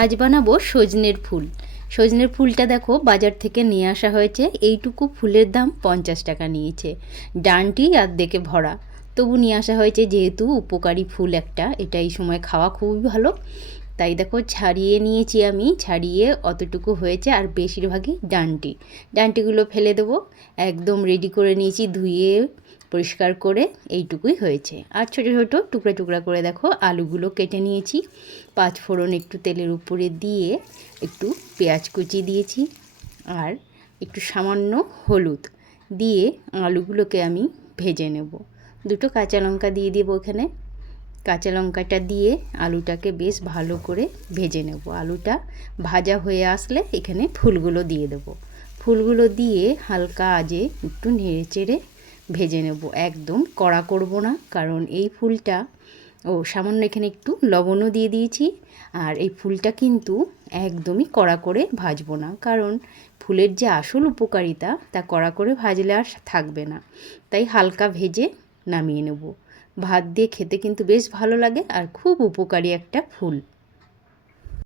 আজ বানাবো সজনের ফুল। সজনের ফুলটা দেখো বাজার থেকে নিয়ে আসা হয়েছে। এইটুকু ফুলের দাম 50 টাকা নিয়েছে। ডাঁটি আর দেখে ভরা, তবু নিয়ে আসা হয়েছে যেহেতু উপকারী ফুল একটা, এটা এই সময় খাওয়া খুবই ভালো। তাই দেখো ছাড়িয়ে নিয়েছি আমি, ছাড়িয়ে অতটুকু হয়েছে আর বেশিরভাগই ডাঁটিগুলো ফেলে দেবো। একদম রেডি করে নিয়েছি, ধুয়ে পরিষ্কার করে এইটুকুই হয়েছে। আর ছোটো ছোটো টুকরা টুকরা করে দেখো আলুগুলো কেটে নিয়েছি। 5 ফোড়ন একটু তেলের উপরে দিয়ে একটু পেঁয়াজ কুচি দিয়েছি আর একটু সামান্য হলুদ দিয়ে আলুগুলোকে আমি ভেজে নেব। 2টো কাঁচা লঙ্কা দিয়ে দেবো এখানে। কাঁচা লঙ্কাটা দিয়ে আলুটাকে বেশ ভালো করে ভেজে নেব। আলুটা ভাজা হয়ে আসলে এখানে ফুলগুলো দিয়ে দেব। ফুলগুলো দিয়ে হালকা আঁচে একটু নেড়ে চেড়ে ভেজে নেব। একদম কড়া করব না, কারণ এই ফুলটা সামান্য এখানে একটু লবণও দিয়ে দিয়েছি। আর এই ফুলটা কিন্তু একদমই কড়া করে ভাজবো না, কারণ ফুলের যে আসল উপকারিতা তা কড়া করে ভাজলে আর থাকবে না। তাই হালকা ভেজে নামিয়ে নেব। ভাত দিয়ে খেতে কিন্তু বেশ ভালো লাগে আর খুব উপকারী একটা ফুল।